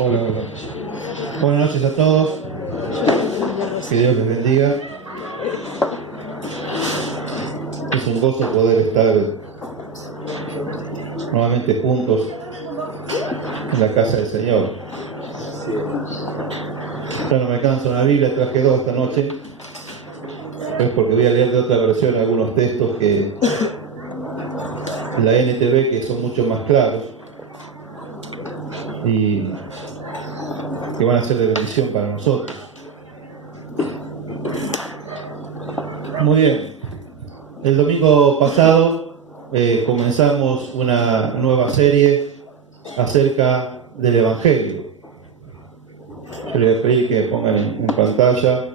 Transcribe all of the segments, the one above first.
Hola, hola. Buenas noches a todos. Que Dios les bendiga. Es un gozo poder estar nuevamente juntos en la casa del Señor. Ya no me canso una Biblia, traje dos esta noche. Es porque voy a leer de otra versión algunos textos que la NTV, que son mucho más claros y que van a ser de bendición para nosotros. Muy bien. El domingo pasado comenzamos una nueva serie acerca del Evangelio. Yo les voy a pedir que pongan en pantalla.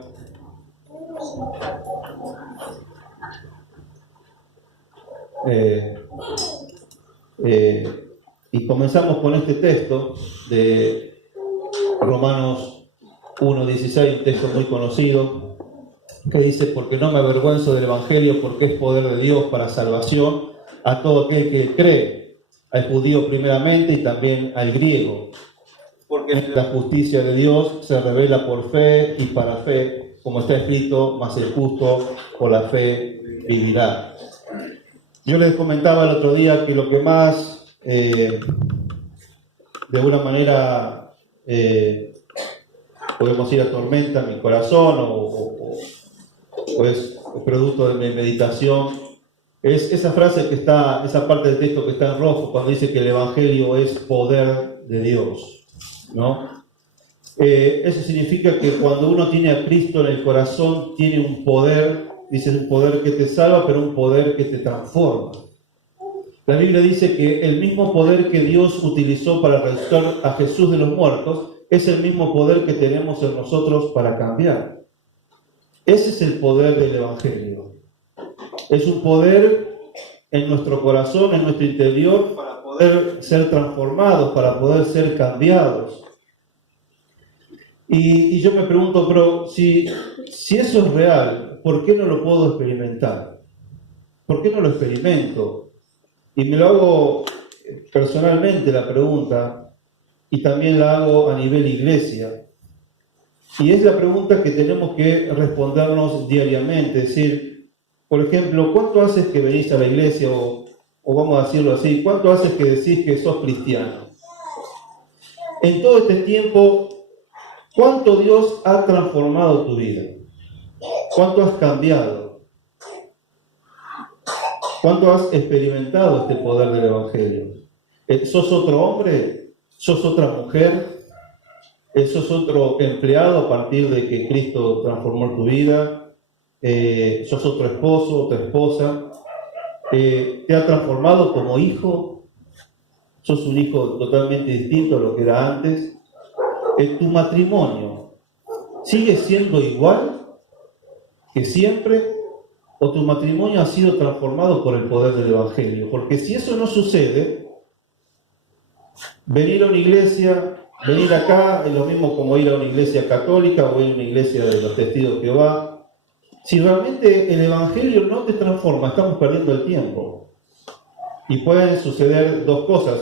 Y comenzamos con este texto de Romanos 1:16, un texto muy conocido, que dice: porque no me avergüenzo del Evangelio, porque es poder de Dios para salvación a todo aquel que cree, al judío primeramente y también al griego, porque la justicia de Dios se revela por fe y para fe, como está escrito: mas el justo por la fe vivirá. Yo les comentaba el otro día que lo que más de alguna manera podemos decir atormenta mi corazón o es producto de mi meditación, es esa frase que está, esa parte del texto que está en rojo, cuando dice que el Evangelio es poder de Dios, ¿no? Eso significa que cuando uno tiene a Cristo en el corazón, tiene un poder, dice, un poder que te salva, pero un poder que te transforma. La Biblia dice que el mismo poder que Dios utilizó para resucitar a Jesús de los muertos es el mismo poder que tenemos en nosotros para cambiar. Ese es el poder del Evangelio. Es un poder en nuestro corazón, en nuestro interior, para poder ser transformados, para poder ser cambiados. Y yo me pregunto, pero si eso es real, ¿por qué no lo puedo experimentar? ¿Por qué no lo experimento? Y me lo hago personalmente la pregunta, y también la hago a nivel iglesia. Y es la pregunta que tenemos que respondernos diariamente. Es decir, por ejemplo, ¿cuánto haces que venís a la iglesia? O vamos a decirlo así, ¿cuánto haces que decís que sos cristiano? En todo este tiempo, ¿cuánto Dios ha transformado tu vida? ¿Cuánto has cambiado? ¿Cuánto has experimentado este poder del Evangelio? ¿Sos otro hombre? ¿Sos otra mujer? ¿Sos otro empleado a partir de que Cristo transformó tu vida? ¿Sos otro esposo, otra esposa? ¿Te ha transformado como hijo? ¿Sos un hijo totalmente distinto a lo que era antes? ¿Tu matrimonio sigue siendo igual que siempre? ¿O tu matrimonio ha sido transformado por el poder del Evangelio? Porque si eso no sucede, venir a una iglesia, venir acá, es lo mismo como ir a una iglesia católica o ir a una iglesia de los Testigos de Jehová. Si realmente el Evangelio no te transforma, estamos perdiendo el tiempo. Y pueden suceder dos cosas.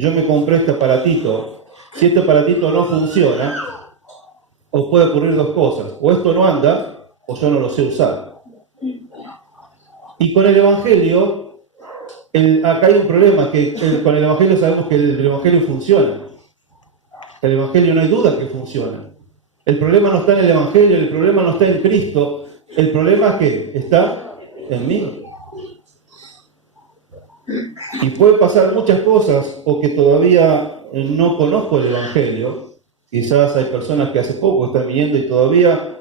Yo me compré este aparatito. Si este aparatito no funciona, os puede ocurrir dos cosas. O esto no anda, o yo no lo sé usar. Y con el Evangelio, acá hay un problema, que con el Evangelio sabemos que el Evangelio funciona. El Evangelio no hay duda que funciona. El problema no está en el Evangelio, el problema no está en Cristo, el problema es que está en mí. Y puede pasar muchas cosas, o que todavía no conozco el Evangelio. Quizás hay personas que hace poco están viniendo y todavía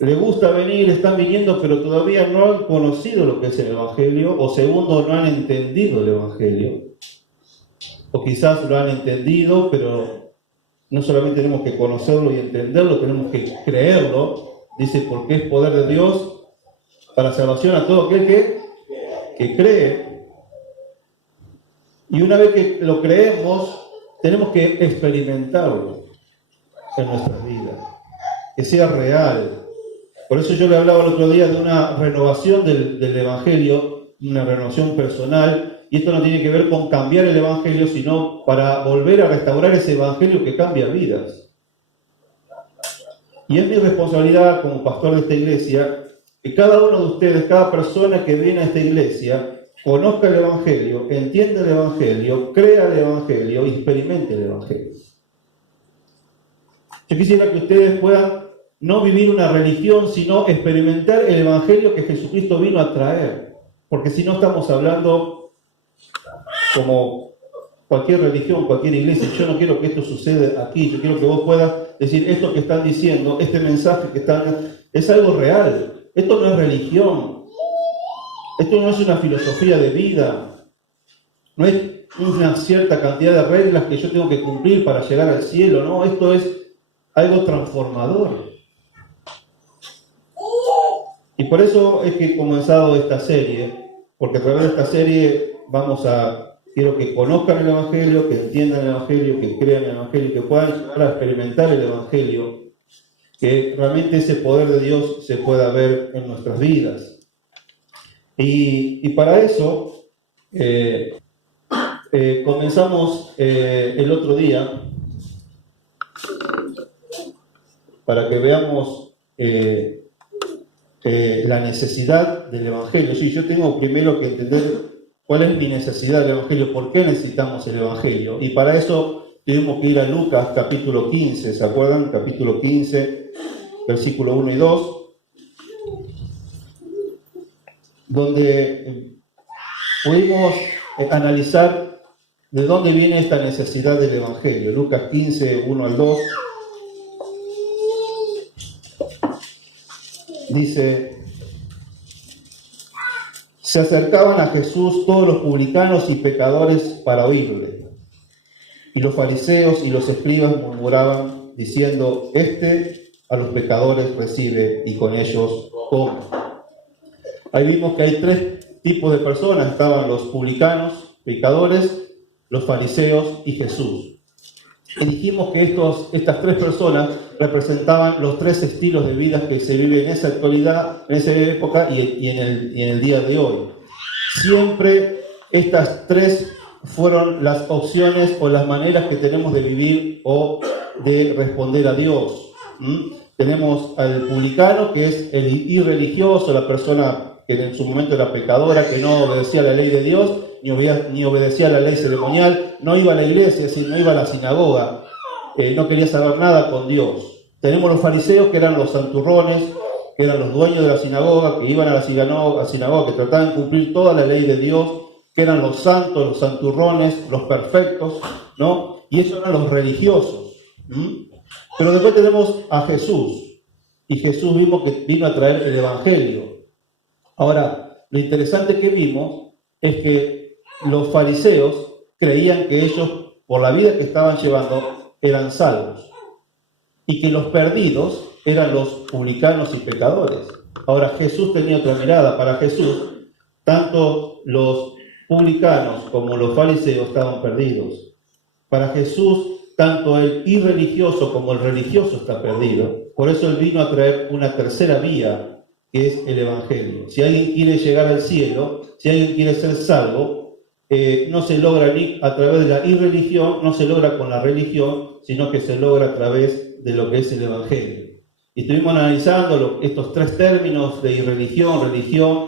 les gusta venir, están viniendo, pero todavía no han conocido lo que es el Evangelio, o segundo, no han entendido el Evangelio. O quizás lo han entendido, pero no solamente tenemos que conocerlo y entenderlo, tenemos que creerlo. Dice, porque es poder de Dios para salvación a todo aquel que cree. Y una vez que lo creemos, tenemos que experimentarlo en nuestras vidas, que sea real. Por eso yo le hablaba el otro día de una renovación del Evangelio, una renovación personal, y esto no tiene que ver con cambiar el Evangelio, sino para volver a restaurar ese Evangelio que cambia vidas. Y es mi responsabilidad como pastor de esta iglesia, que cada uno de ustedes, cada persona que viene a esta iglesia, conozca el Evangelio, entienda el Evangelio, crea el Evangelio y experimente el Evangelio. Yo quisiera que ustedes puedan no vivir una religión, sino experimentar el Evangelio que Jesucristo vino a traer. Porque si no estamos hablando como cualquier religión, cualquier iglesia. Yo no quiero que esto suceda aquí. Yo quiero que vos puedas decir, esto que están diciendo, este mensaje que están, es algo real. Esto no es religión. Esto no es una filosofía de vida. No es una cierta cantidad de reglas que yo tengo que cumplir para llegar al cielo. No, esto es algo transformador. Y por eso es que he comenzado esta serie, porque a través de esta serie quiero que conozcan el Evangelio, que entiendan el Evangelio, que crean el Evangelio, que puedan llegar a experimentar el Evangelio, que realmente ese poder de Dios se pueda ver en nuestras vidas. Y para eso comenzamos el otro día, para que veamos la necesidad del Evangelio. Sí, yo tengo primero que entender cuál es mi necesidad del Evangelio, por qué necesitamos el Evangelio. Y para eso tenemos que ir a Lucas capítulo 15, ¿se acuerdan? Capítulo 15, versículo 1 y 2, donde pudimos analizar de dónde viene esta necesidad del Evangelio. Lucas 15, 1 al 2. Dice, se acercaban a Jesús todos los publicanos y pecadores para oírle. Y los fariseos y los escribas murmuraban, diciendo, este a los pecadores recibe y con ellos come. Ahí vimos que hay tres tipos de personas. Estaban los publicanos, pecadores, los fariseos y Jesús. Y dijimos que estas tres personas representaban los tres estilos de vida que se viven en esa actualidad, en esa época y en el día de hoy. Siempre estas tres fueron las opciones o las maneras que tenemos de vivir o de responder a Dios. Tenemos al publicano, que es el irreligioso, la persona que en su momento era pecadora, que no obedecía a la ley de Dios, ni obedecía a la ley ceremonial, no iba a la iglesia, es decir, no iba a la sinagoga, no quería saber nada con Dios. Tenemos los fariseos, que eran los santurrones, que eran los dueños de la sinagoga, que iban a la sinagoga, que trataban de cumplir toda la ley de Dios, que eran los santos, los santurrones, los perfectos, ¿no? Y ellos eran los religiosos. Pero después tenemos a Jesús, y Jesús vimos que vino a traer el Evangelio. Ahora, lo interesante que vimos es que los fariseos creían que ellos, por la vida que estaban llevando, eran salvos, y que los perdidos eran los publicanos y pecadores. Ahora, Jesús tenía otra mirada. Para Jesús, tanto los publicanos como los fariseos estaban perdidos. Para Jesús, tanto el irreligioso como el religioso está perdido. Por eso Él vino a traer una tercera vía, que es el Evangelio. Si alguien quiere llegar al cielo, si alguien quiere ser salvo, no se logra ni a través de la irreligión, no se logra con la religión, sino que se logra a través de lo que es el Evangelio. Y estuvimos analizando estos tres términos de irreligión, religión.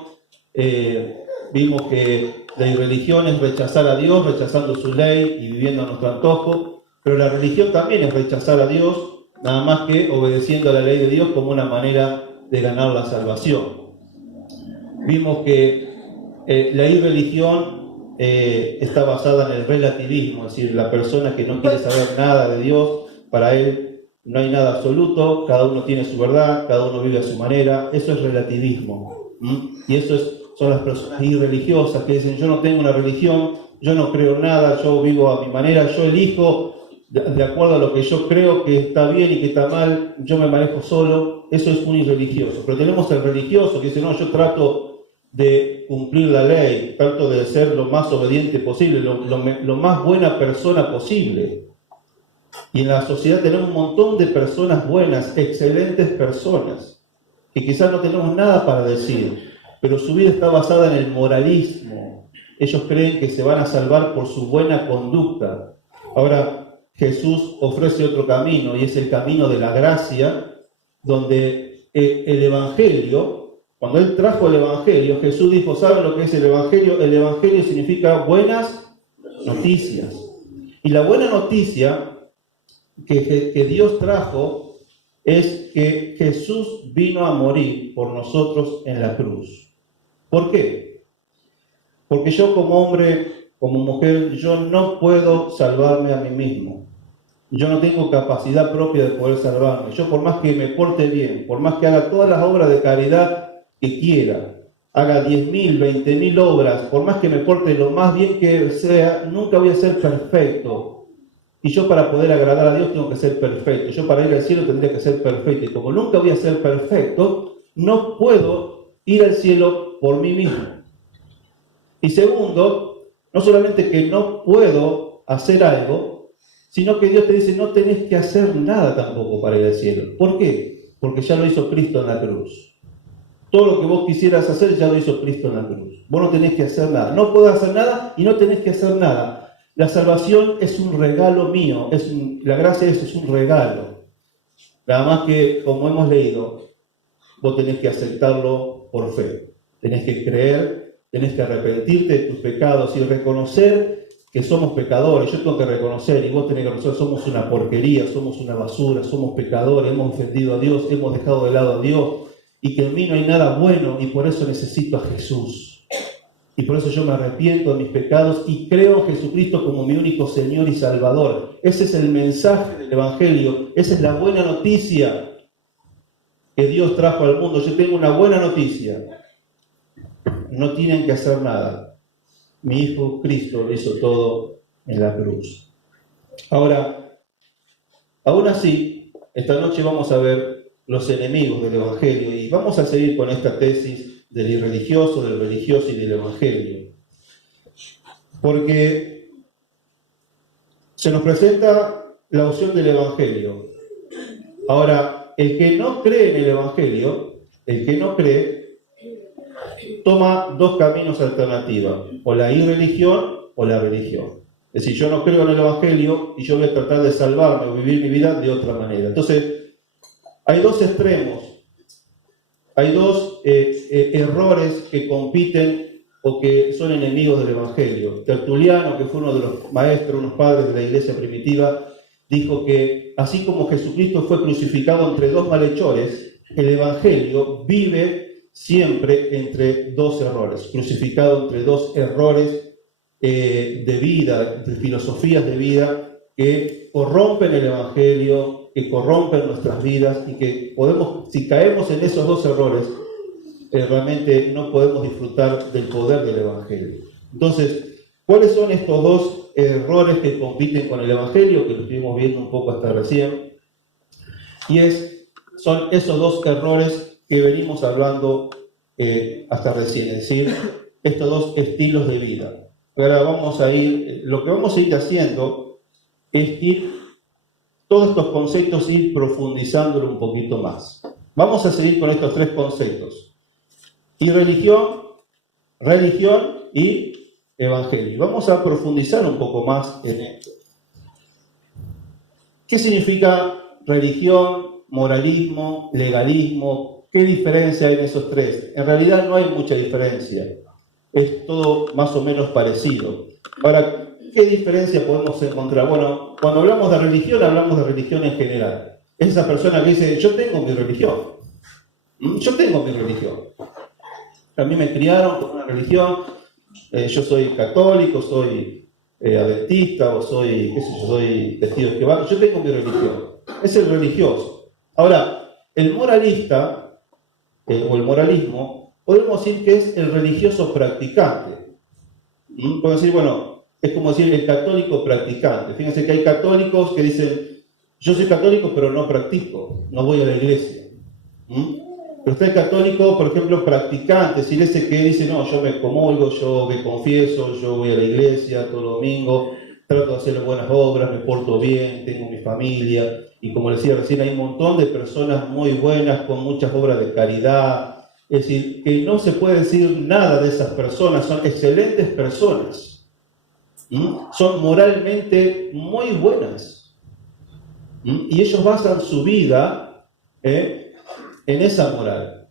Vimos que la irreligión es rechazar a Dios, rechazando su ley y viviendo a nuestro antojo, pero la religión también es rechazar a Dios, nada más que obedeciendo a la ley de Dios como una manera de ganar la salvación. Vimos que la irreligión está basada en el relativismo, es decir, la persona que no quiere saber nada de Dios, para él no hay nada absoluto, cada uno tiene su verdad, cada uno vive a su manera. Eso es relativismo. Y son las personas irreligiosas que dicen, yo no tengo una religión, yo no creo nada, yo vivo a mi manera, yo elijo de acuerdo a lo que yo creo que está bien y que está mal, yo me manejo solo. Eso es un irreligioso. Pero tenemos el religioso que dice, no, yo trato de cumplir la ley, trato de ser lo más obediente posible, lo más buena persona posible. Y en la sociedad tenemos un montón de personas buenas, excelentes personas, que quizás no tenemos nada para decir, pero su vida está basada en el moralismo, ellos creen que se van a salvar por su buena conducta. Ahora, Jesús ofrece otro camino, y es el camino de la gracia, donde el Evangelio, cuando Él trajo el Evangelio, Jesús dijo, ¿saben lo que es el Evangelio? El Evangelio significa buenas noticias. Y la buena noticia que Dios trajo es que Jesús vino a morir por nosotros en la cruz. ¿Por qué? Porque yo como hombre, como mujer, yo no puedo salvarme a mí mismo. Yo no tengo capacidad propia de poder salvarme. Yo por más que me porte bien, por más que haga todas las obras de caridad que quiera, haga 10.000, 20.000 obras, por más que me porte lo más bien que sea, nunca voy a ser perfecto. Y yo para poder agradar a Dios tengo que ser perfecto. Yo para ir al cielo tendría que ser perfecto. Y como nunca voy a ser perfecto, no puedo ir al cielo por mí mismo. Y segundo, no solamente que no puedo hacer algo, sino que Dios te dice, no tenés que hacer nada tampoco para ir al cielo. ¿Por qué? Porque ya lo hizo Cristo en la cruz. Todo lo que vos quisieras hacer ya lo hizo Cristo en la cruz. Vos no tenés que hacer nada. No podés hacer nada y no tenés que hacer nada. La salvación es un regalo mío. La gracia es un regalo. Nada más que, como hemos leído, vos tenés que aceptarlo por fe. Tenés que creer, tenés que arrepentirte de tus pecados y reconocer que somos pecadores. Yo tengo que reconocer, y vos tenés que reconocer, somos una porquería, somos una basura, somos pecadores, hemos ofendido a Dios, hemos dejado de lado a Dios, y que en mí no hay nada bueno, y por eso necesito a Jesús. Y por eso yo me arrepiento de mis pecados y creo en Jesucristo como mi único Señor y Salvador. Ese es el mensaje del Evangelio, esa es la buena noticia que Dios trajo al mundo. Yo tengo una buena noticia. No tienen que hacer nada. Mi Hijo Cristo lo hizo todo en la cruz. Ahora, aún así, esta noche vamos a ver los enemigos del Evangelio y vamos a seguir con esta tesis del irreligioso, del religioso y del Evangelio. Porque se nos presenta la opción del Evangelio. Ahora, el que no cree en el Evangelio, el que no cree, toma dos caminos alternativos, o la irreligión o la religión. Es decir, yo no creo en el Evangelio y yo voy a tratar de salvarme o vivir mi vida de otra manera. Entonces, hay dos extremos, hay dos errores que compiten o que son enemigos del Evangelio. Tertuliano, que fue uno de los maestros, unos padres de la iglesia primitiva, dijo que así como Jesucristo fue crucificado entre dos malhechores, el Evangelio vive siempre entre dos errores, crucificado entre dos errores de vida, entre filosofías de vida que corrompen el Evangelio, que corrompen nuestras vidas y que podemos, si caemos en esos dos errores, realmente no podemos disfrutar del poder del Evangelio. Entonces, ¿cuáles son estos dos errores que compiten con el Evangelio? Que lo estuvimos viendo un poco hasta recién. Y son esos dos errores que venimos hablando hasta recién, es decir, estos dos estilos de vida. Ahora lo que vamos a ir haciendo es todos estos conceptos ir profundizándolo un poquito más. Vamos a seguir con estos tres conceptos. Irreligión, religión y evangelio. Vamos a profundizar un poco más en esto. ¿Qué significa religión, moralismo, legalismo? ¿Qué diferencia hay en esos tres? En realidad no hay mucha diferencia. Es todo más o menos parecido. Ahora, ¿qué diferencia podemos encontrar? Bueno, cuando hablamos de religión en general. Es esa persona que dice, yo tengo mi religión. Yo tengo mi religión. A mí me criaron con una religión. Yo soy católico, soy adventista, o soy testigo de Jehová. Yo tengo mi religión. Es el religioso. Ahora, el moralista, o el moralismo, podemos decir que es el religioso practicante. Podemos decir, bueno, es como decir el católico practicante. Fíjense que hay católicos que dicen, yo soy católico pero no practico, no voy a la iglesia. Pero está el católico, por ejemplo, practicante, es decir, ese que dice, no, yo me comulgo, yo me confieso, yo voy a la iglesia todo domingo, trato de hacer buenas obras, me porto bien, tengo mi familia. Y como les decía recién, hay un montón de personas muy buenas con muchas obras de caridad, Es decir, que no se puede decir nada de esas personas, son excelentes personas. Son moralmente muy buenas. Y ellos basan su vida en esa moral.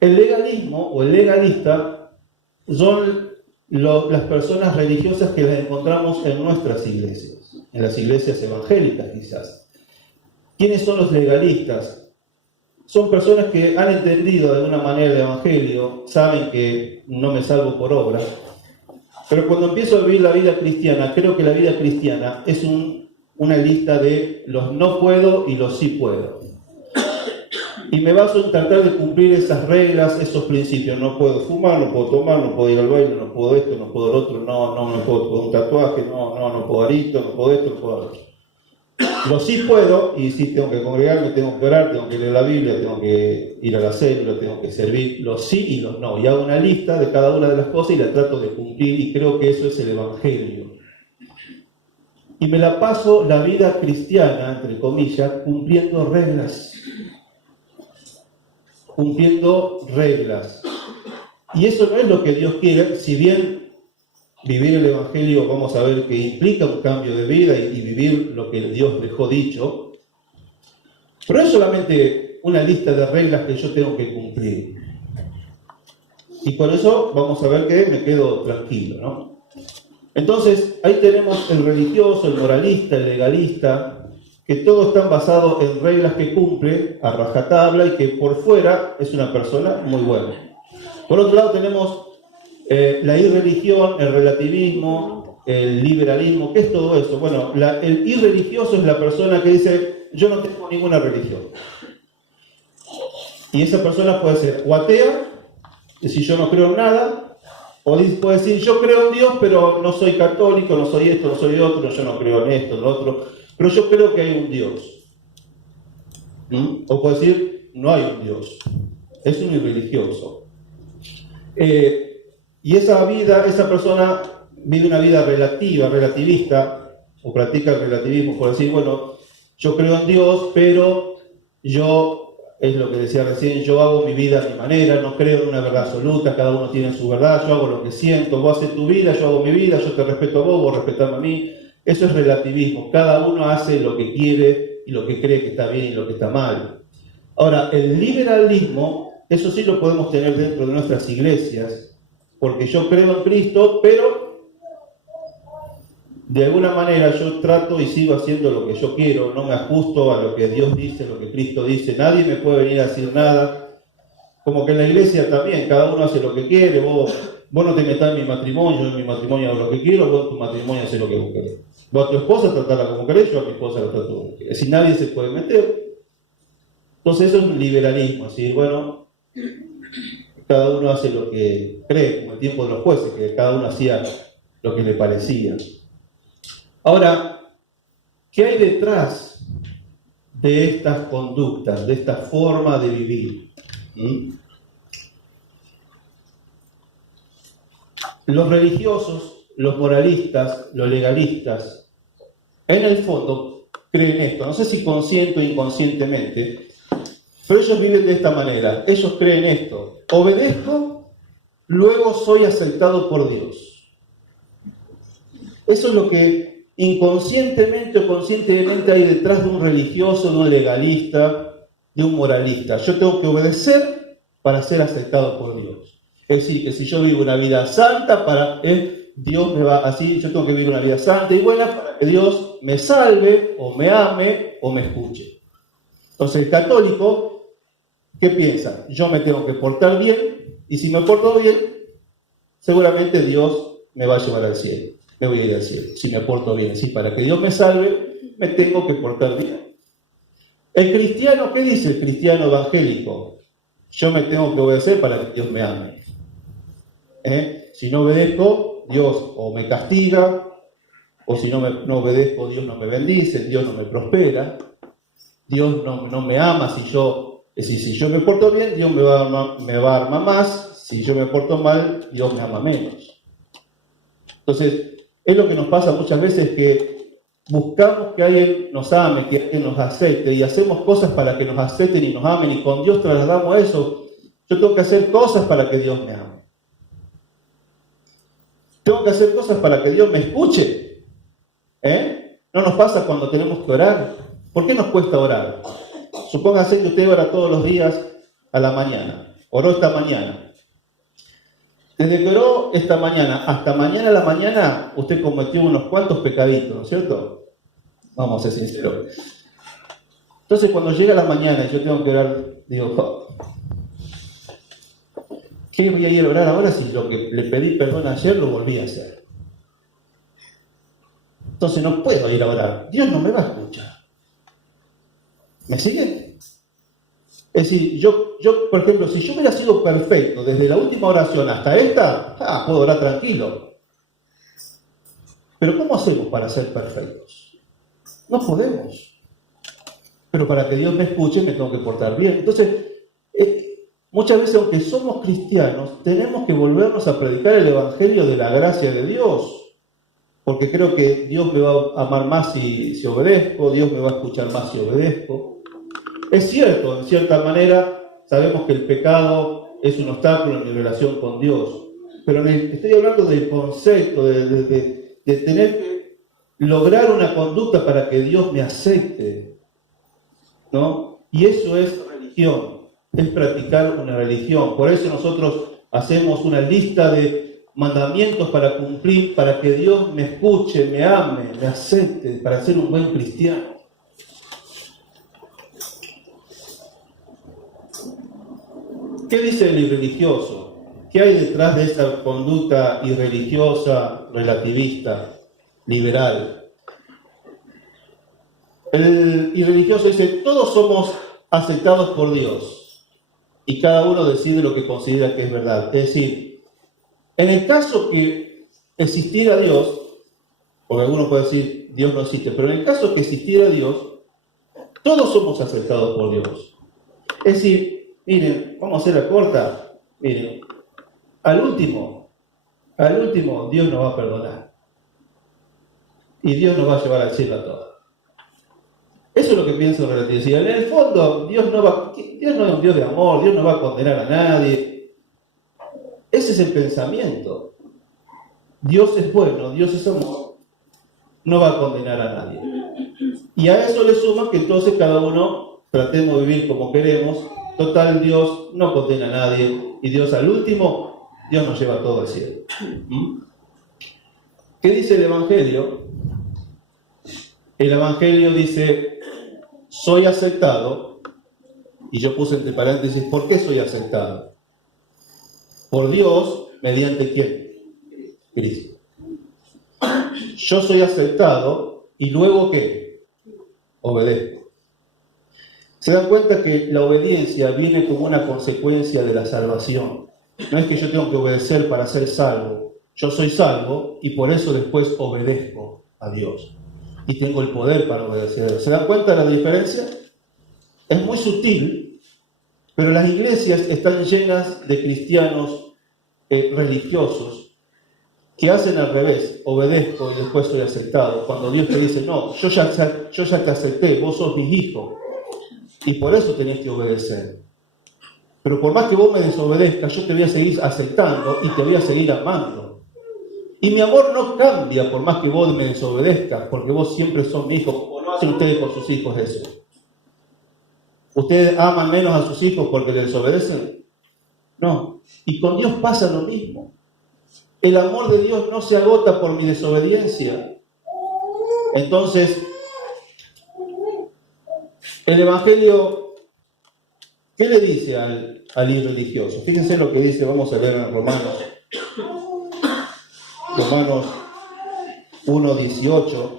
El legalismo o el legalista son las personas religiosas que las encontramos en nuestras iglesias, en las iglesias evangélicas quizás. ¿Quiénes son los legalistas? Son personas que han entendido de alguna manera el evangelio, saben que no me salvo por obra, pero cuando empiezo a vivir la vida cristiana, creo que la vida cristiana es una lista de los no puedo y los sí puedo. Y me baso en tratar de cumplir esas reglas, esos principios. No puedo fumar, no puedo tomar, no puedo ir al baile, no puedo esto, no puedo lo otro, no puedo un tatuaje, no puedo arito, no puedo esto, no puedo lo otro. Lo sí puedo, y sí tengo que congregarme, tengo que orar, tengo que leer la Biblia, tengo que ir a la célula, tengo que servir, los sí y los no. Y hago una lista de cada una de las cosas y la trato de cumplir, y creo que eso es el evangelio. Y me la paso la vida cristiana, entre comillas, cumpliendo reglas. Y eso no es lo que Dios quiere, si bien vivir el evangelio vamos a ver que implica un cambio de vida y vivir lo que Dios dejó dicho, pero es solamente una lista de reglas que yo tengo que cumplir. Y con eso vamos a ver que me quedo tranquilo, ¿no? Entonces, ahí tenemos el religioso, el moralista, el legalista, que todos están basados en reglas que cumple a rajatabla y que por fuera es una persona muy buena. Por otro lado tenemos la irreligión, el relativismo, el liberalismo. ¿Qué es todo eso? Bueno, el irreligioso es la persona que dice, yo no tengo ninguna religión. Y esa persona puede ser o atea, decir yo no creo en nada, o puede decir yo creo en Dios, pero no soy católico, no soy esto, no soy otro, yo no creo en esto, en lo otro, pero yo creo que hay un Dios. O puede decir no hay un Dios, es un irreligioso. Y esa persona vive una vida relativista, o practica el relativismo, por decir, bueno, yo creo en Dios, pero yo, es lo que decía recién, yo hago mi vida a mi manera, no creo en una verdad absoluta, cada uno tiene su verdad, yo hago lo que siento, vos haces tu vida, yo hago mi vida, yo te respeto a vos respetame a mí. Eso es relativismo, cada uno hace lo que quiere y lo que cree que está bien y lo que está mal. Ahora, el liberalismo, eso sí lo podemos tener dentro de nuestras iglesias, porque yo creo en Cristo, pero de alguna manera yo trato y sigo haciendo lo que yo quiero, no me ajusto a lo que Dios dice, lo que Cristo dice, nadie me puede venir a decir nada. Como que en la iglesia también, cada uno hace lo que quiere, vos no te metas en mi matrimonio, yo en mi matrimonio hago lo que quiero, vos en tu matrimonio haces lo que vos querés. Vos a tu esposa tratarla como querés, yo a mi esposa la trato como querés. Si nadie se puede meter. Entonces eso es un liberalismo, así, bueno, cada uno hace lo que cree, como el tiempo de los jueces, que cada uno hacía lo que le parecía. Ahora, ¿qué hay detrás de estas conductas, de esta forma de vivir? Los religiosos, los moralistas, los legalistas, en el fondo creen esto, no sé si consciente o inconscientemente, pero ellos viven de esta manera, ellos creen esto: obedezco, luego soy aceptado por Dios. Eso es lo que inconscientemente o conscientemente hay detrás de un religioso, de un legalista, de un moralista. Yo tengo que obedecer para ser aceptado por Dios. Es decir, que si yo vivo una vida santa, Dios me va así, yo tengo que vivir una vida santa y buena para que Dios me salve, o me ame, o me escuche. Entonces el católico, ¿qué piensa? Yo me tengo que portar bien, y si me porto bien, seguramente Dios me va a llevar al cielo. Me voy a ir al cielo, si me porto bien. Sí, para que Dios me salve, me tengo que portar bien. El cristiano, ¿qué dice el cristiano evangélico? Yo me tengo que obedecer para que Dios me ame. Si no obedezco, Dios o me castiga, o si no obedezco, Dios no me bendice, Dios no me prospera, Dios no me ama. Si yo me porto bien, Dios me va a amar más. Si yo me porto mal, Dios me ama menos. Entonces, es lo que nos pasa muchas veces, que buscamos que alguien nos ame, que alguien nos acepte, y hacemos cosas para que nos acepten y nos amen, y con Dios trasladamos eso. Yo tengo que hacer cosas para que Dios me ame. Tengo que hacer cosas para que Dios me escuche. ¿No nos pasa cuando tenemos que orar? ¿Por qué nos cuesta orar? Supóngase que usted ora todos los días a la mañana. Oró esta mañana. Desde que oró esta mañana hasta mañana a la mañana, usted cometió unos cuantos pecaditos, ¿no es cierto? Vamos a ser sinceros. Entonces, cuando llega la mañana y yo tengo que orar, digo, ¿qué voy a ir a orar ahora si lo que le pedí perdón ayer lo volví a hacer? Entonces no puedo ir a orar. Dios no me va a escuchar. ¿Me siguen? Es decir, yo, por ejemplo, si yo hubiera sido perfecto desde la última oración hasta esta, puedo orar tranquilo. Pero ¿cómo hacemos para ser perfectos? No podemos. Pero para que Dios me escuche me tengo que portar bien. Entonces, muchas veces, aunque somos cristianos, tenemos que volvernos a predicar el Evangelio de la gracia de Dios. Porque creo que Dios me va a amar más si obedezco, Dios me va a escuchar más si obedezco. Es cierto, en cierta manera, sabemos que el pecado es un obstáculo en mi relación con Dios. Pero estoy hablando del concepto, de tener que lograr una conducta para que Dios me acepte, ¿no? Y eso es religión, es practicar una religión. Por eso nosotros hacemos una lista de mandamientos para cumplir, para que Dios me escuche, me ame, me acepte, para ser un buen cristiano. ¿Qué dice el irreligioso? ¿Qué hay detrás de esa conducta irreligiosa, relativista, liberal? El irreligioso dice, todos somos aceptados por Dios y cada uno decide lo que considera que es verdad. Es decir, en el caso que existiera Dios, porque algunos pueden decir Dios no existe, pero en el caso que existiera Dios, todos somos aceptados por Dios. Es decir, miren, vamos a hacer la corta, miren, al último Dios nos va a perdonar. Y Dios nos va a llevar al cielo a todos. Eso es lo que pienso en relatividad. En el fondo, Dios no es un Dios de amor, Dios no va a condenar a nadie. Ese es el pensamiento. Dios es bueno, Dios es amor, no va a condenar a nadie. Y a eso le suma que entonces cada uno tratemos de vivir como queremos. Total, Dios no condena a nadie. Y Dios al último, Dios nos lleva todo al cielo. ¿Qué dice el Evangelio? El Evangelio dice, soy aceptado, y yo puse entre paréntesis, ¿por qué soy aceptado? Por Dios, ¿mediante quién? Cristo. Yo soy aceptado, y luego ¿qué? Obedezco. Se dan cuenta que la obediencia viene como una consecuencia de la salvación. No es que yo tengo que obedecer para ser salvo. Yo soy salvo y por eso después obedezco a Dios. Y tengo el poder para obedecer. ¿Se dan cuenta de la diferencia? Es muy sutil, pero las iglesias están llenas de cristianos religiosos que hacen al revés, obedezco y después soy aceptado. Cuando Dios te dice, no, yo ya te acepté, vos sos mi hijo, y por eso tenés que obedecer. Pero por más que vos me desobedezcas, yo te voy a seguir aceptando y te voy a seguir amando. Y mi amor no cambia por más que vos me desobedezcas, porque vos siempre sos mi hijo. ¿O no hacen ustedes con sus hijos eso? ¿Ustedes aman menos a sus hijos porque les desobedecen? No. Y con Dios pasa lo mismo. El amor de Dios no se agota por mi desobediencia. Entonces, el Evangelio, ¿qué le dice al irreligioso? Fíjense lo que dice, vamos a leer en Romanos 1:18.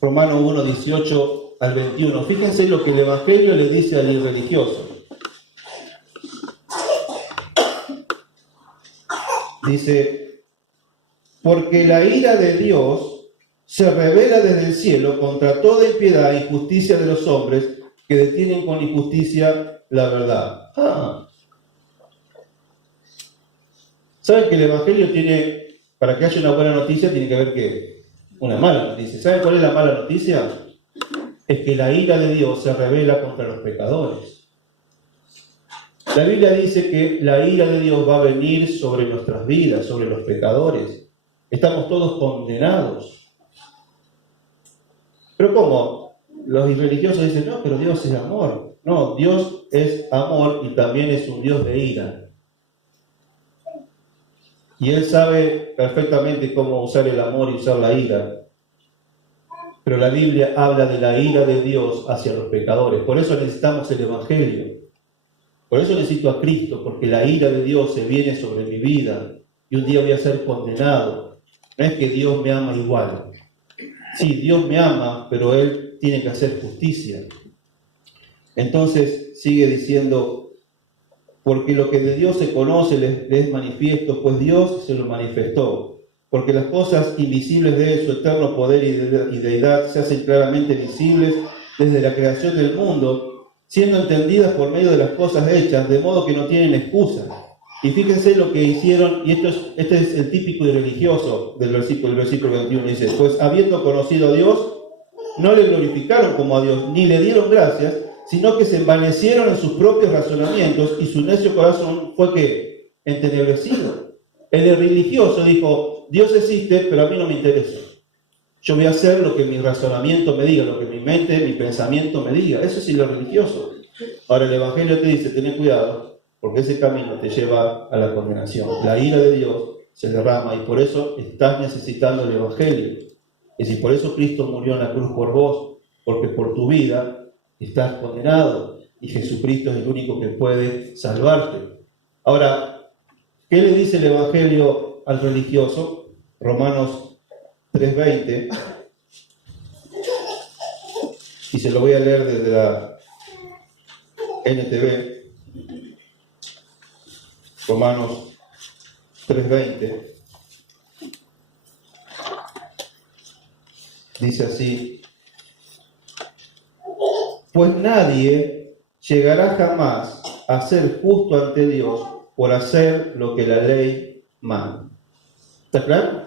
Romanos 1:18 al 21. Fíjense lo que el Evangelio le dice al irreligioso. Dice, porque la ira de Dios se revela desde el cielo contra toda impiedad e injusticia de los hombres que detienen con injusticia la verdad. ¿Saben que el Evangelio tiene, para que haya una buena noticia, tiene que haber que una mala noticia? ¿Saben cuál es la mala noticia? es que la ira de Dios se revela contra los pecadores. La Biblia dice que la ira de Dios va a venir sobre nuestras vidas, sobre los pecadores. Estamos todos condenados. Pero ¿cómo? Los irreligiosos dicen, no, pero Dios es amor. No, Dios es amor y también es un Dios de ira. Y Él sabe perfectamente cómo usar el amor y usar la ira. Pero la Biblia habla de la ira de Dios hacia los pecadores. Por eso necesitamos el Evangelio. Por eso necesito a Cristo, porque la ira de Dios se viene sobre mi vida y un día voy a ser condenado. No es que Dios me ama igual. Sí, Dios me ama, pero Él tiene que hacer justicia. Entonces sigue diciendo, porque lo que de Dios se conoce le es manifiesto, pues Dios se lo manifestó. Porque las cosas invisibles de su eterno poder y deidad se hacen claramente visibles desde la creación del mundo, siendo entendidas por medio de las cosas hechas, de modo que no tienen excusa. Y fíjense lo que hicieron, y este es el típico y religioso del versículo 21, dice, pues habiendo conocido a Dios, no le glorificaron como a Dios, ni le dieron gracias, sino que se envanecieron en sus propios razonamientos, y su necio corazón fue que entenebrecido. El religioso dijo, Dios existe, pero a mí no me interesa. Yo voy a hacer lo que mi razonamiento me diga, lo que mi mente, mi pensamiento me diga. Eso es lo religioso. Ahora el Evangelio te dice, ten cuidado, porque ese camino te lleva a la condenación. La ira de Dios se derrama y por eso estás necesitando el Evangelio. Y si por eso Cristo murió en la cruz por vos, porque por tu vida estás condenado y Jesucristo es el único que puede salvarte. Ahora, ¿qué le dice el Evangelio al religioso? Romanos 3:20, y se lo voy a leer desde la NTV. Romanos 3:20 dice así: pues nadie llegará jamás a ser justo ante Dios por hacer lo que la ley manda. ¿Está claro?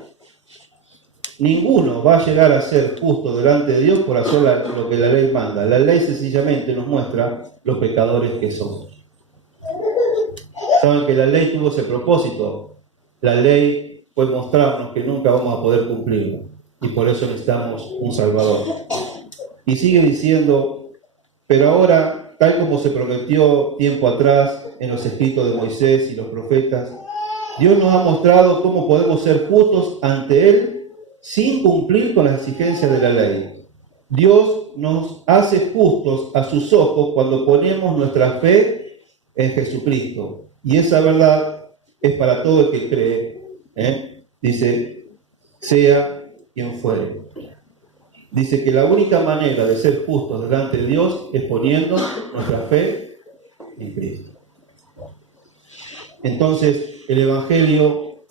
Ninguno va a llegar a ser justo delante de Dios por hacer lo que la ley manda. La ley sencillamente nos muestra los pecadores que somos. Saben que la ley tuvo ese propósito. La ley fue mostrarnos que nunca vamos a poder cumplirlo. Y por eso necesitamos un Salvador. Y sigue diciendo, pero ahora, tal como se prometió tiempo atrás en los escritos de Moisés y los profetas, Dios nos ha mostrado cómo podemos ser justos ante Él sin cumplir con las exigencias de la ley. Dios nos hace justos a sus ojos cuando ponemos nuestra fe en Jesucristo. Y esa verdad es para todo el que cree. Dice, sea quien fuere. Dice que la única manera de ser justos delante de Dios es poniendo nuestra fe en Cristo. Entonces, el Evangelio,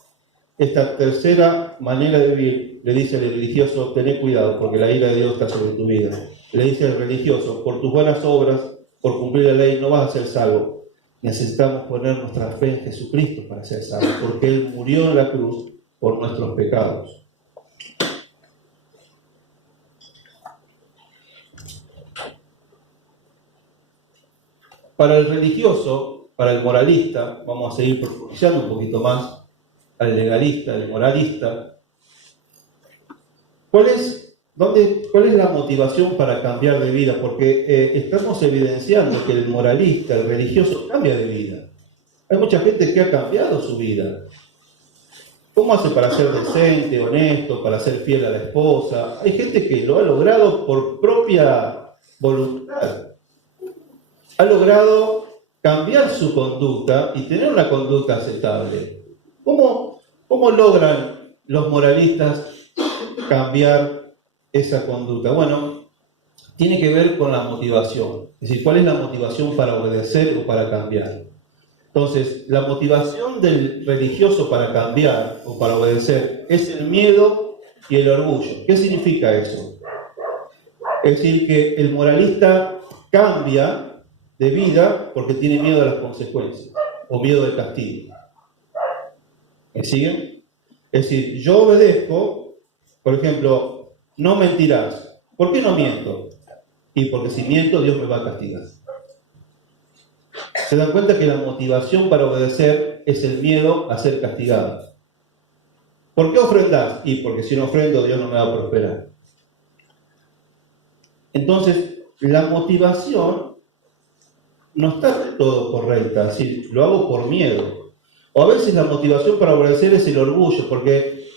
esta tercera manera de vivir, le dice al religioso, tené cuidado porque la ira de Dios está sobre tu vida. Le dice al religioso, por tus buenas obras, por cumplir la ley, no vas a ser salvo. Necesitamos poner nuestra fe en Jesucristo para ser salvos, porque Él murió en la cruz por nuestros pecados. Para el religioso, para el moralista, vamos a seguir profundizando un poquito más, al legalista, al moralista. ¿Cuál es la motivación para cambiar de vida? Porque estamos evidenciando que el moralista, el religioso, cambia de vida. Hay mucha gente que ha cambiado su vida. ¿Cómo hace para ser decente, honesto, para ser fiel a la esposa? Hay gente que lo ha logrado por propia voluntad. Ha logrado cambiar su conducta y tener una conducta aceptable. ¿Cómo logran los moralistas cambiar esa conducta? Bueno, tiene que ver con la motivación. Es decir, ¿cuál es la motivación para obedecer o para cambiar? Entonces, la motivación del religioso para cambiar o para obedecer es el miedo y el orgullo. ¿Qué significa eso? Es decir, que el moralista cambia de vida porque tiene miedo a las consecuencias o miedo del castigo. ¿Me siguen? Es decir, yo obedezco, por ejemplo, no mentirás. ¿Por qué no miento? Y porque si miento, Dios me va a castigar. Se dan cuenta que la motivación para obedecer es el miedo a ser castigado. ¿Por qué ofrendás? Y porque si no ofrendo, Dios no me va a prosperar. Entonces, la motivación no está del todo correcta, es decir, lo hago por miedo. O a veces la motivación para obedecer es el orgullo, porque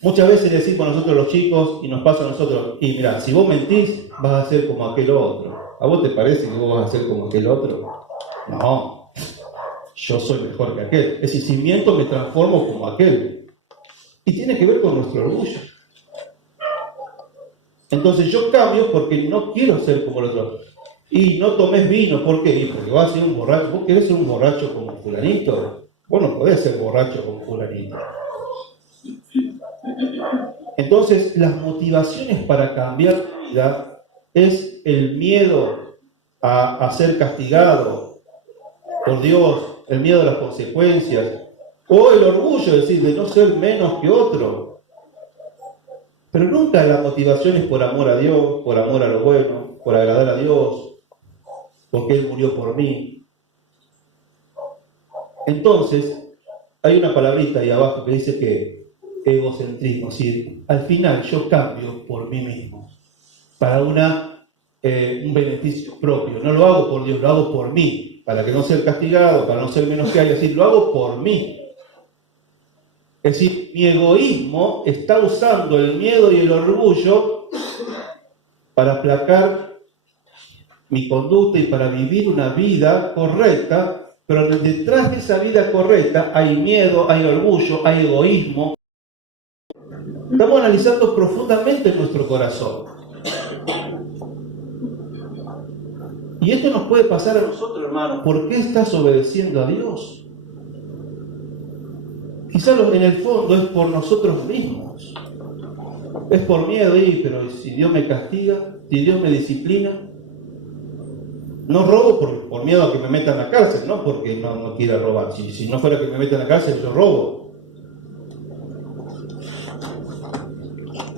muchas veces le decimos a nosotros los chicos, y nos pasa a nosotros, y mira, si vos mentís, vas a ser como aquel otro. ¿A vos te parece que vos vas a ser como aquel otro? No, yo soy mejor que aquel. Es decir, si miento me transformo como aquel. Y tiene que ver con nuestro orgullo. Entonces yo cambio porque no quiero ser como el otro. Y no tomes vino, ¿por qué? Porque vas a ser un borracho. ¿Vos querés ser un borracho como fulanito? Vos no podés ser borracho como fulanito. Entonces, las motivaciones para cambiar tu vida es el miedo a ser castigado por Dios, el miedo a las consecuencias, o el orgullo, es decir, de no ser menos que otro. Pero nunca la motivación es por amor a Dios, por amor a lo bueno, por agradar a Dios, porque Él murió por mí. Entonces, hay una palabrita ahí abajo que dice que egocentrismo, es decir, al final yo cambio por mí mismo, para un beneficio propio. No lo hago por Dios, lo hago por mí, para que no ser castigado, para no ser menos que hay, es decir, lo hago por mí. Es decir, mi egoísmo está usando el miedo y el orgullo para aplacar mi conducta y para vivir una vida correcta, pero detrás de esa vida correcta hay miedo, hay orgullo, hay egoísmo. Estamos analizando profundamente nuestro corazón. Y esto nos puede pasar a nosotros, hermanos. ¿Por qué estás obedeciendo a Dios? Quizás en el fondo es por nosotros mismos. Es por miedo, pero si Dios me castiga, si Dios me disciplina. No robo por miedo a que me metan a la cárcel, no porque no quiera robar. Si no fuera que me metan a la cárcel, yo robo.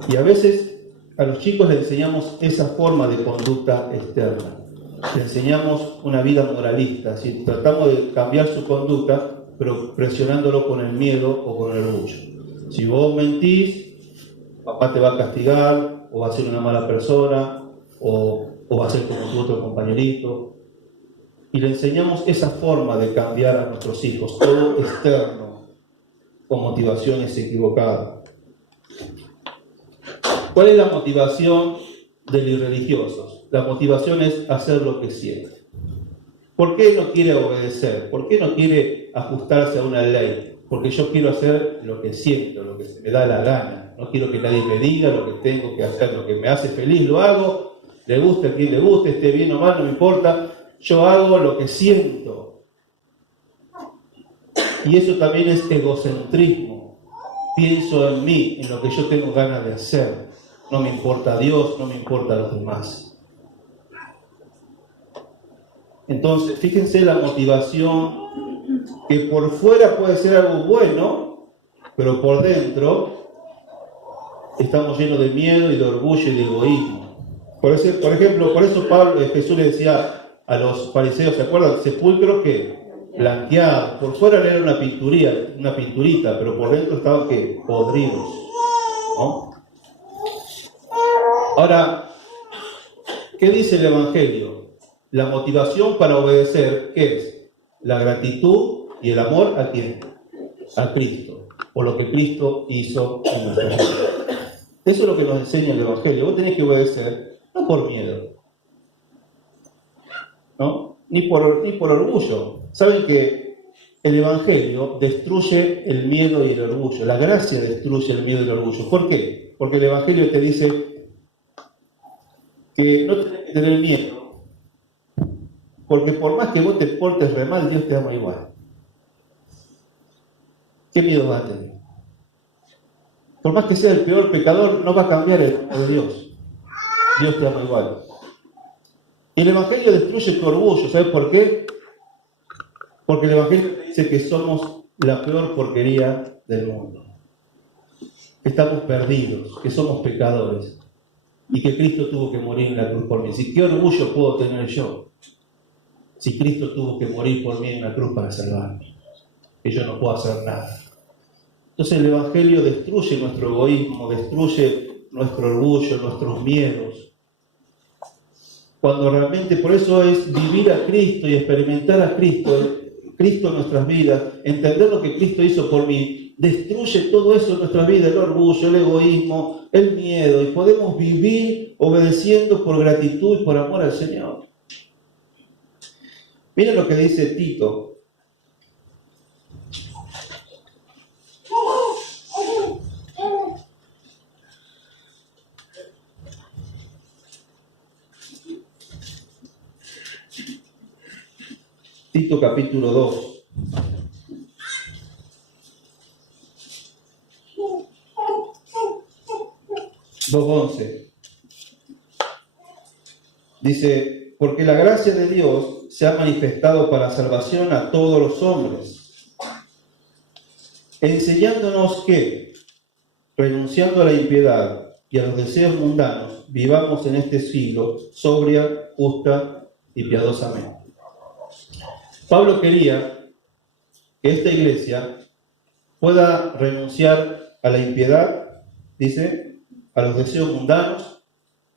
Y a veces a los chicos les enseñamos esa forma de conducta externa. Les enseñamos una vida moralista. Si tratamos de cambiar su conducta, pero presionándolo con el miedo o con el orgullo. Si vos mentís, papá te va a castigar, o va a ser una mala persona, o va a ser como tu otro compañerito. Y le enseñamos esa forma de cambiar a nuestros hijos, todo externo, con motivaciones equivocadas. ¿Cuál es la motivación del irreligioso? La motivación es hacer lo que siente. ¿Por qué no quiere obedecer? ¿Por qué no quiere ajustarse a una ley? Porque yo quiero hacer lo que siento, lo que se me da la gana. No quiero que nadie me diga lo que tengo que hacer, lo que me hace feliz lo hago, le guste a quien le guste, esté bien o mal, no me importa. Yo hago lo que siento. Y eso también es egocentrismo. Pienso en mí, en lo que yo tengo ganas de hacer. No me importa Dios, no me importa los demás. Entonces, fíjense la motivación que por fuera puede ser algo bueno, pero por dentro estamos llenos de miedo y de orgullo y de egoísmo. Por ejemplo, por eso Jesús le decía a los fariseos, ¿se acuerdan? Sepulcros que blanqueados, por fuera era una pinturita, pero por dentro estaban ¿qué? Podridos, ¿no? Ahora, ¿qué dice el Evangelio? La motivación para obedecer, ¿qué es? La gratitud y el amor ¿a quién? A Cristo, por lo que Cristo hizo en nuestra vida. Eso es lo que nos enseña el Evangelio. Vos tenés que obedecer, no por miedo, ¿no? Ni por orgullo. Saben que el Evangelio destruye el miedo y el orgullo. La gracia destruye el miedo y el orgullo. ¿Por qué? Porque el Evangelio te dice que no tenés que tener miedo. Porque por más que vos te portes re mal, Dios te ama igual. ¿Qué miedo vas a tener? Por más que sea el peor pecador, no va a cambiar el amor de Dios. Dios te ama igual. Y el Evangelio destruye tu orgullo. ¿Sabes por qué? Porque el Evangelio te dice que somos la peor porquería del mundo. Que estamos perdidos, que somos pecadores. y que Cristo tuvo que morir en la cruz por mí. ¿Sí? ¿Qué orgullo puedo tener yo si Cristo tuvo que morir por mí en la cruz para salvarme? Que yo no puedo hacer nada. Entonces el Evangelio destruye nuestro egoísmo, destruye nuestro orgullo, nuestros miedos. Cuando realmente, por eso es vivir a Cristo y experimentar a Cristo, Cristo en nuestras vidas, entender lo que Cristo hizo por mí, destruye todo eso en nuestras vidas, el orgullo, el egoísmo, el miedo, y podemos vivir obedeciendo por gratitud y por amor al Señor. Miren lo que dice Tito. Tito capítulo 2. Dice, porque la gracia de Dios se ha manifestado para salvación a todos los hombres, enseñándonos que, renunciando a la impiedad y a los deseos mundanos, vivamos en este siglo sobria, justa y piadosamente. Pablo quería que esta iglesia pueda renunciar a la impiedad, dice, a los deseos mundanos,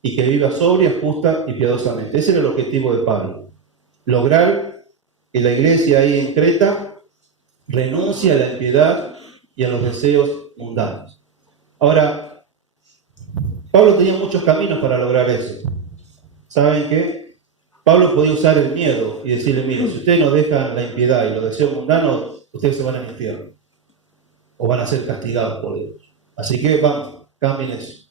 y que viva sobria, justa y piadosamente. Ese era el objetivo de Pablo. Lograr que la iglesia ahí en Creta renuncie a la impiedad y a los deseos mundanos. Ahora, Pablo tenía muchos caminos para lograr eso. ¿Saben qué? Pablo podía usar el miedo y decirle, mire, si ustedes no dejan la impiedad y los deseos mundanos, ustedes se van al infierno. O van a ser castigados por Dios. Así que vamos, cambien eso.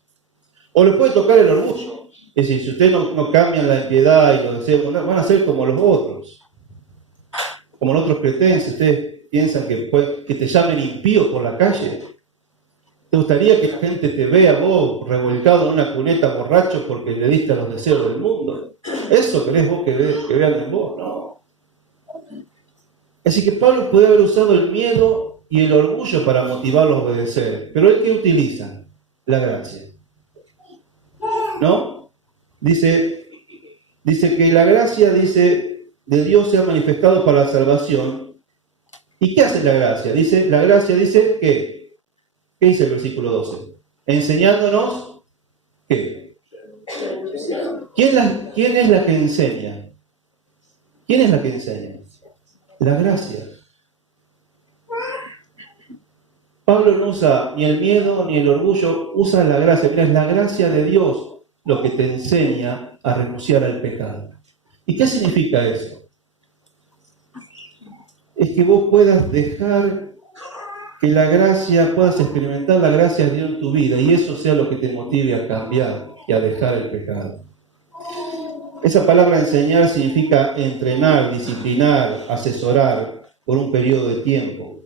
O le puede tocar el orgullo. Es decir, si ustedes no cambian la impiedad y los deseos mundanos, van a ser como los otros. Como los otros cretenses. Ustedes piensan que te llamen impío por la calle. ¿Te gustaría que la gente te vea vos revolcado en una cuneta borracho porque le diste a los deseos del mundo? ¿Eso querés vos que vean en vos? No. Así que Pablo puede haber usado el miedo y el orgullo para motivarlos a obedecer. Pero ¿él qué utiliza? La gracia. ¿No? Dice que la gracia, de Dios se ha manifestado para la salvación. ¿Y qué hace la gracia? La gracia dice que, ¿qué dice el versículo 12? Enseñándonos, ¿qué? ¿Quién es la que enseña? ¿Quién es la que enseña? La gracia. Pablo no usa ni el miedo ni el orgullo, usa la gracia. Mira, es la gracia de Dios lo que te enseña a renunciar al pecado. ¿Y qué significa eso? Es que vos puedas dejar que la gracia, puedas experimentar la gracia de Dios en tu vida y eso sea lo que te motive a cambiar y a dejar el pecado. Esa palabra enseñar significa entrenar, disciplinar, asesorar por un periodo de tiempo.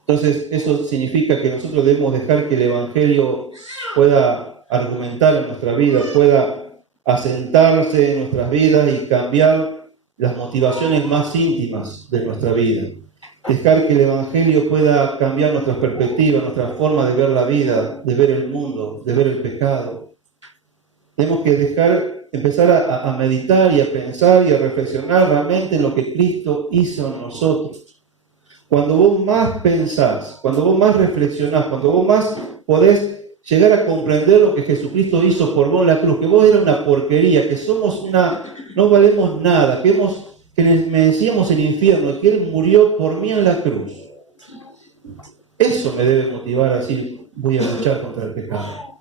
Entonces, eso significa que nosotros debemos dejar que el Evangelio pueda argumentar en nuestra vida, pueda asentarse en nuestras vidas y cambiar las motivaciones más íntimas de nuestra vida. Dejar que el Evangelio pueda cambiar nuestras perspectivas, nuestra forma de ver la vida, de ver el mundo, de ver el pecado. Tenemos que empezar a meditar y a pensar y a reflexionar realmente en lo que Cristo hizo en nosotros. Cuando vos más pensás, cuando vos más reflexionás, cuando vos más podés llegar a comprender lo que Jesucristo hizo por vos en la cruz, que vos eras una porquería, que no valemos nada, que merecíamos el infierno, que Él murió por mí en la cruz. Eso me debe motivar a decir, voy a luchar contra el pecado.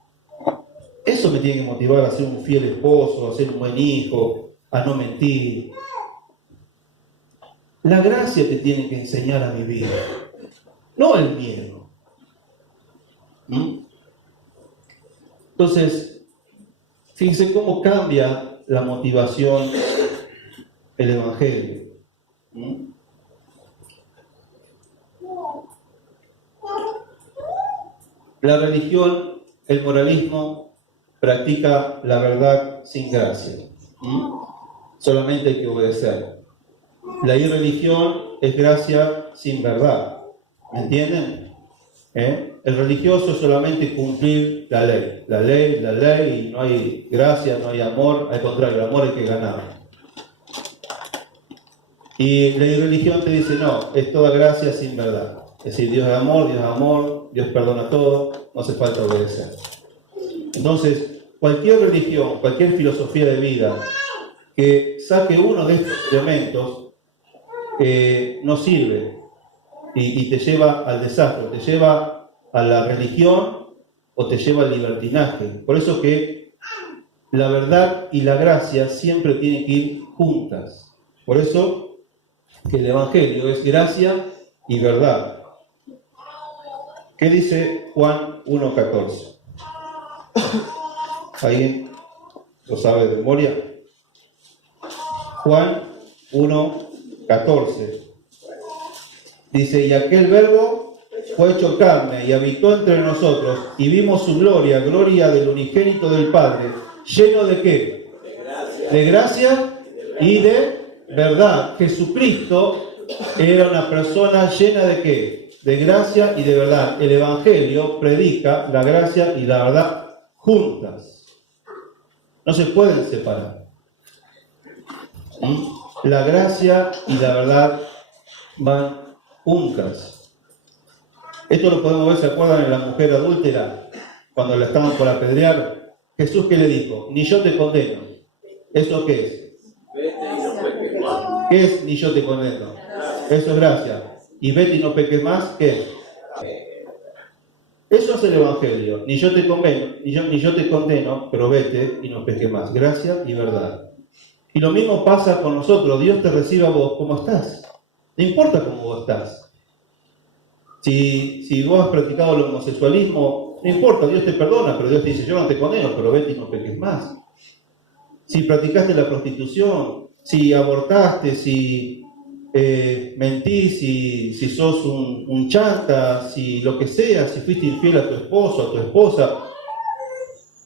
Eso me tiene que motivar a ser un fiel esposo, a ser un buen hijo, a no mentir. La gracia te tiene que enseñar a vivir, no el miedo. Entonces, fíjense cómo cambia la motivación el Evangelio. La religión, el moralismo, practica la verdad sin gracia. Solamente hay que obedecer. La irreligión es gracia sin verdad. ¿Me entienden? El religioso es solamente cumplir la ley, y no hay gracia, no hay amor, al contrario, el amor hay que ganar. Y la irreligión te dice, no, es toda gracia sin verdad. Es decir, Dios es amor, Dios perdona todo, no hace falta obedecer. Entonces, cualquier religión, cualquier filosofía de vida que saque uno de estos elementos, no sirve y te lleva al desastre, te lleva a la religión o te lleva al libertinaje. Por eso que la verdad y la gracia siempre tienen que ir juntas. Por eso que el Evangelio es gracia y verdad. ¿Qué dice Juan 1:14? ¿Alguien lo sabe de memoria? Juan 1:14 dice: y aquel verbo fue hecho carne y habitó entre nosotros, y vimos su gloria, gloria del unigénito del Padre, lleno ¿de qué? De gracia y de verdad. Jesucristo era una persona llena ¿de qué? De gracia y de verdad. El Evangelio predica la gracia y la verdad juntas. No se pueden separar. La gracia y la verdad van juntas. Esto lo podemos ver, ¿se acuerdan en la mujer adúltera? Cuando la estaban por apedrear, Jesús, ¿qué le dijo? Ni yo te condeno. ¿Eso qué es? ¿Qué es ni yo te condeno? Eso es gracia. Y vete y no peques más, ¿qué? Eso es el Evangelio. Ni yo te condeno, pero vete y no peques más. Gracia y verdad. Y lo mismo pasa con nosotros. Dios te recibe a vos como estás. No importa cómo vos estás. Si vos has practicado el homosexualismo, no importa, Dios te perdona, pero Dios te dice, yo no te condeno, pero vete y no peques más. Si practicaste la prostitución, si abortaste, si mentís, si sos un chanta, si lo que sea, si fuiste infiel a tu esposo, a tu esposa,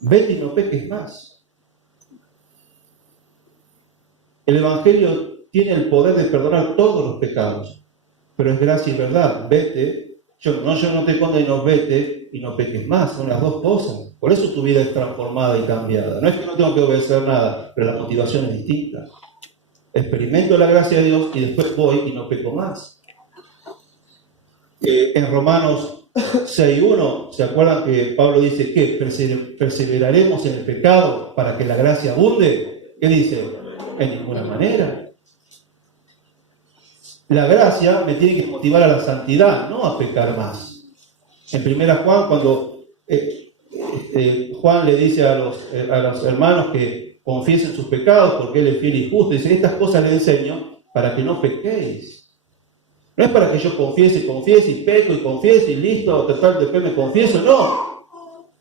vete y no peques más. El Evangelio tiene el poder de perdonar todos los pecados, pero es gracia y verdad. Vete, yo no te condeno, vete y no peques más. Son las dos cosas. Por eso tu vida es transformada y cambiada. No es que no tengo que obedecer nada, pero la motivación es distinta. Experimento la gracia de Dios y después voy y no peco más. En Romanos 6:1, ¿se acuerdan que Pablo dice que perseveraremos en el pecado para que la gracia abunde? ¿Qué dice? En ninguna manera. La gracia me tiene que motivar a la santidad, no a pecar más. En 1 Juan, cuando Juan le dice a los hermanos que confiesen sus pecados porque Él es fiel y justo, dice, estas cosas les enseño para que no pequéis. No es para que yo confiese y peco y confiese y listo, total, después me confieso, no.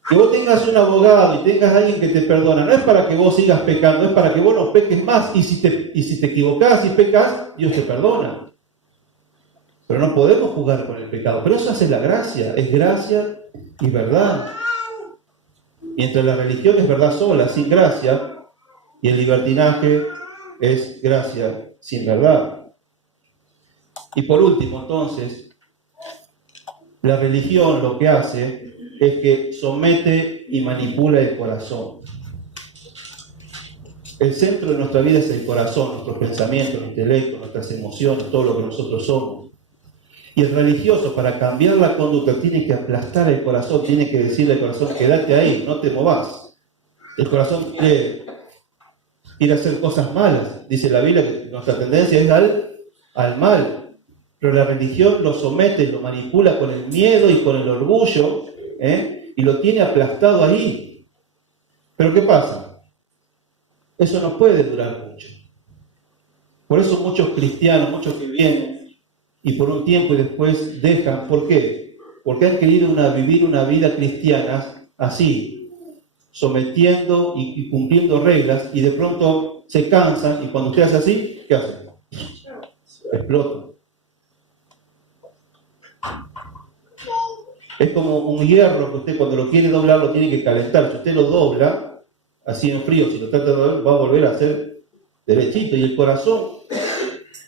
Que vos tengas un abogado y tengas a alguien que te perdona, no es para que vos sigas pecando, es para que vos no peques más, y si te equivocás y pecas, Dios te perdona. Pero no podemos jugar con el pecado, pero eso hace la gracia, es gracia y verdad. Mientras la religión es verdad sola, sin gracia, y el libertinaje es gracia sin verdad. Y por último, entonces, la religión lo que hace es que somete y manipula el corazón. El centro de nuestra vida es el corazón, nuestros pensamientos, nuestro intelecto, nuestras emociones, todo lo que nosotros somos. Y el religioso, para cambiar la conducta, tiene que aplastar el corazón, tiene que decirle al corazón, quédate ahí, no te movas. El corazón quiere ir a hacer cosas malas. Dice la Biblia que nuestra tendencia es al mal. Pero la religión lo somete, lo manipula con el miedo y con el orgullo, y lo tiene aplastado ahí. Pero ¿qué pasa? Eso no puede durar mucho. Por eso muchos cristianos, muchos que vienen, y por un tiempo y después dejan. ¿Por qué? Porque han querido vivir una vida cristiana así, sometiendo y cumpliendo reglas, y de pronto se cansan, y cuando usted hace así, ¿qué hace? Explota. Es como un hierro que usted cuando lo quiere doblar lo tiene que calentar. Si usted lo dobla así en frío, si lo trata de doblar, va a volver a ser derechito. Y el corazón,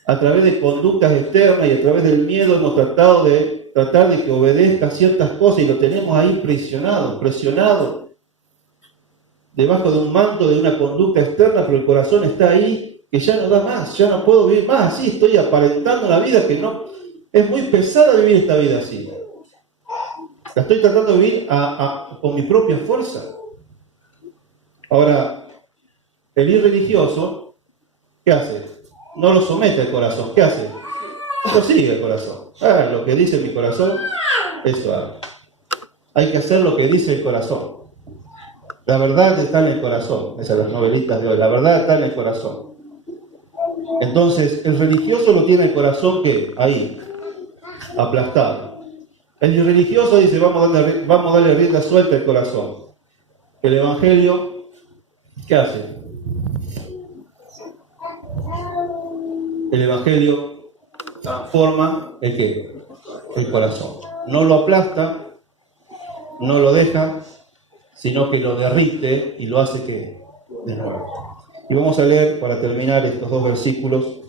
a través de conductas externas y a través del miedo, hemos tratado de tratar de que obedezca ciertas cosas y lo tenemos ahí presionado, debajo de un manto de una conducta externa, pero el corazón está ahí, que ya no da más, ya no puedo vivir más así, estoy aparentando la vida que no, es muy pesada vivir esta vida así. La estoy tratando de vivir con mi propia fuerza. Ahora, el irreligioso, ¿qué hace? No lo somete al corazón, ¿qué hace? Lo sigue el corazón. Lo que dice mi corazón, eso hago. Hay que hacer lo que dice el corazón. La verdad está en el corazón. Esas son las novelitas de hoy. La verdad está en el corazón. Entonces, el religioso lo tiene el corazón, ¿qué? Ahí, aplastado. El irreligioso dice, vamos a darle rienda suelta al corazón. El evangelio, ¿qué hace? El evangelio transforma ¿el qué? El corazón. No lo aplasta, no lo deja, sino que lo derrite y lo hace ¿qué? De nuevo. Y vamos a leer, para terminar, estos dos versículos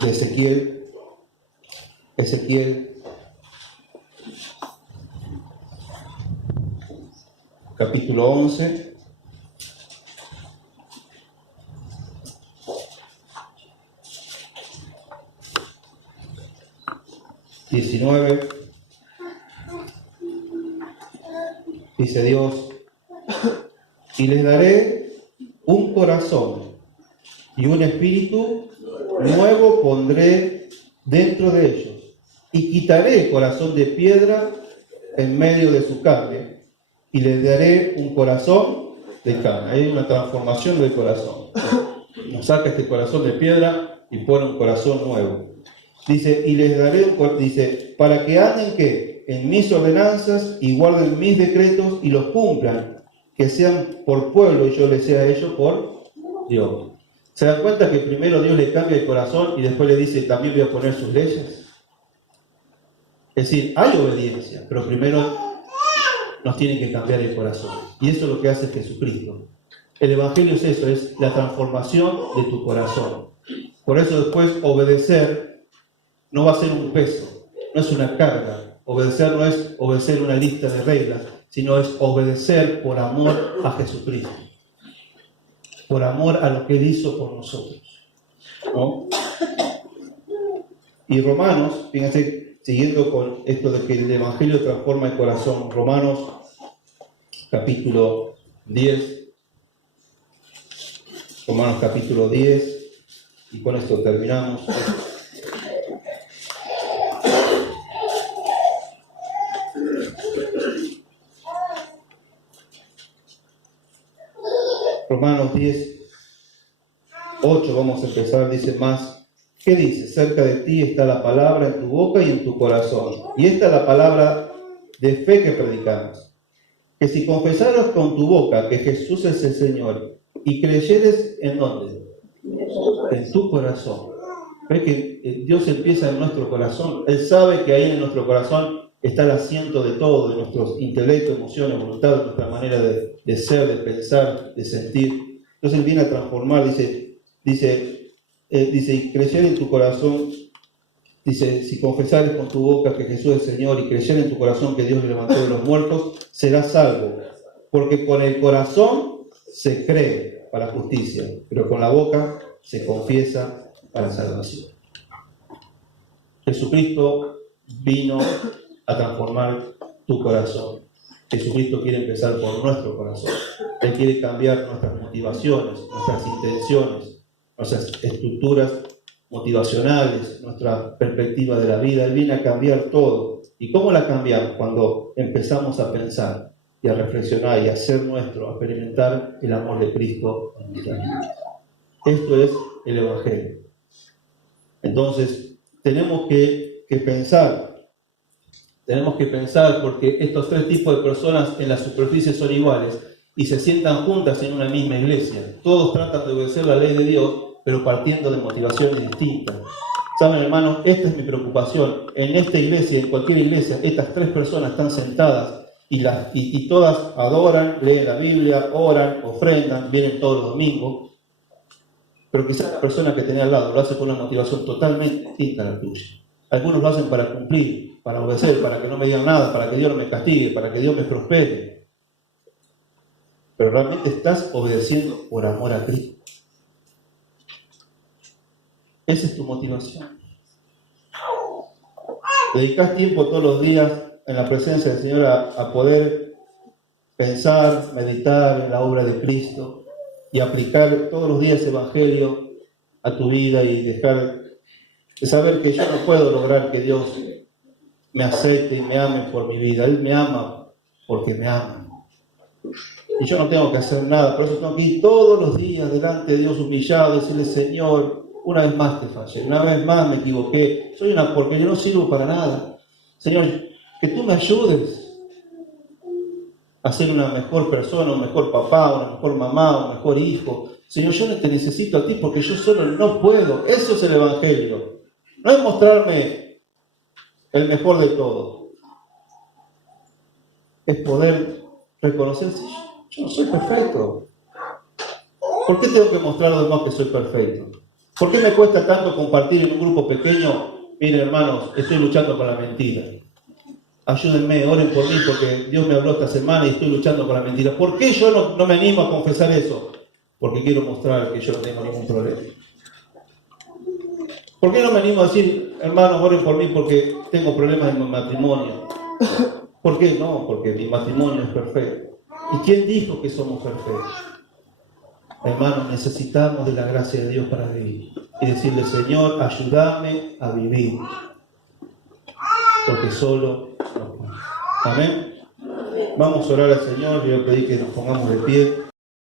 de Ezequiel. Ezequiel, capítulo 11. Dice Dios, y les daré un corazón y un espíritu nuevo pondré dentro de ellos, y quitaré el corazón de piedra en medio de su carne, y les daré un corazón de carne. Hay una transformación del corazón. Nos saca este corazón de piedra y pone un corazón nuevo. Dice, y les daré, dice, para que anden ¿qué? En mis ordenanzas y guarden mis decretos y los cumplan, que sean por pueblo y yo les sea a ellos por Dios. ¿Se dan cuenta que primero Dios le cambia el corazón y después le dice, también voy a poner sus leyes? Es decir, hay obediencia, pero primero nos tiene que cambiar el corazón. Y eso es lo que hace Jesucristo. El Evangelio es eso, es la transformación de tu corazón. Por eso después obedecer no va a ser un peso, no es una carga. Obedecer no es obedecer una lista de reglas, sino es obedecer por amor a Jesucristo. Por amor a lo que Él hizo por nosotros, ¿no? Y Romanos, fíjense, siguiendo con esto de que el Evangelio transforma el corazón, Romanos capítulo 10, Romanos capítulo 10, y con esto terminamos. Romanos 10, 8, vamos a empezar, dice más. ¿Qué dice? Cerca de ti está la palabra en tu boca y en tu corazón. Y esta es la palabra de fe que predicamos. Que si confesaras con tu boca que Jesús es el Señor y creyeres ¿en dónde? En tu corazón. ¿Ves que Dios empieza en nuestro corazón? Él sabe que ahí en nuestro corazón está el asiento de todo, de nuestros intelectos, emociones, voluntad, de nuestra manera de ser, de pensar, de sentir. Entonces Él viene a transformar, dice, y creyer en tu corazón, dice, si confesares con tu boca que Jesús es Señor y creyer en tu corazón que Dios le levantó de los muertos, serás salvo. Porque con el corazón se cree para justicia, pero con la boca se confiesa para salvación. Jesucristo vino a transformar tu corazón. Jesucristo quiere empezar por nuestro corazón. Él quiere cambiar nuestras motivaciones, nuestras intenciones, nuestras estructuras motivacionales, nuestra perspectiva de la vida. Él viene a cambiar todo. ¿Y cómo la cambiamos? Cuando empezamos a pensar y a reflexionar y a hacer nuestro, a experimentar el amor de Cristo en nuestra vida. Esto es el Evangelio. Entonces, tenemos que pensar. Tenemos que pensar porque estos tres tipos de personas en la superficie son iguales y se sientan juntas en una misma iglesia. Todos tratan de obedecer la ley de Dios, pero partiendo de motivaciones distintas. Saben, hermanos, esta es mi preocupación. En esta iglesia, en cualquier iglesia, estas tres personas están sentadas y todas adoran, leen la Biblia, oran, ofrendan, vienen todos los domingos. Pero quizás la persona que tenés al lado lo hace con una motivación totalmente distinta a la tuya. Algunos lo hacen para cumplir, para obedecer, para que no me digan nada, para que Dios no me castigue, para que Dios me prospere. Pero realmente estás obedeciendo por amor a Cristo. Esa es tu motivación. Dedicas tiempo todos los días en la presencia del Señor a poder pensar, meditar en la obra de Cristo y aplicar todos los días el Evangelio a tu vida y dejar de saber que yo no puedo lograr que Dios me acepte y me ame por mi vida. Él me ama porque me ama. Y yo no tengo que hacer nada, por eso tengo que ir todos los días delante de Dios humillado y decirle: Señor, una vez más te fallé, una vez más me equivoqué, soy una porquería, yo no sirvo para nada. Señor, que tú me ayudes a ser una mejor persona, un mejor papá, una mejor mamá, un mejor hijo. Señor, yo te necesito a ti porque yo solo no puedo. Eso es el Evangelio. No es mostrarme el mejor de todo. Es poder reconocer: si yo no soy perfecto. ¿Por qué tengo que mostrar a los demás que soy perfecto? ¿Por qué me cuesta tanto compartir en un grupo pequeño? Miren, hermanos, estoy luchando con la mentira. Ayúdenme, oren por mí porque Dios me habló esta semana y estoy luchando con la mentira. ¿Por qué yo no me animo a confesar eso? Porque quiero mostrar que yo no tengo ningún problema. ¿Por qué no me animo a decir: hermanos, oren por mí porque tengo problemas en mi matrimonio? ¿Por qué no? Porque mi matrimonio es perfecto. ¿Y quién dijo que somos perfectos? Hermanos, necesitamos de la gracia de Dios para vivir. Y decirle: Señor, ayúdame a vivir. Porque solo no puedo. Amén. Vamos a orar al Señor. Yo voy a pedir que nos pongamos de pie.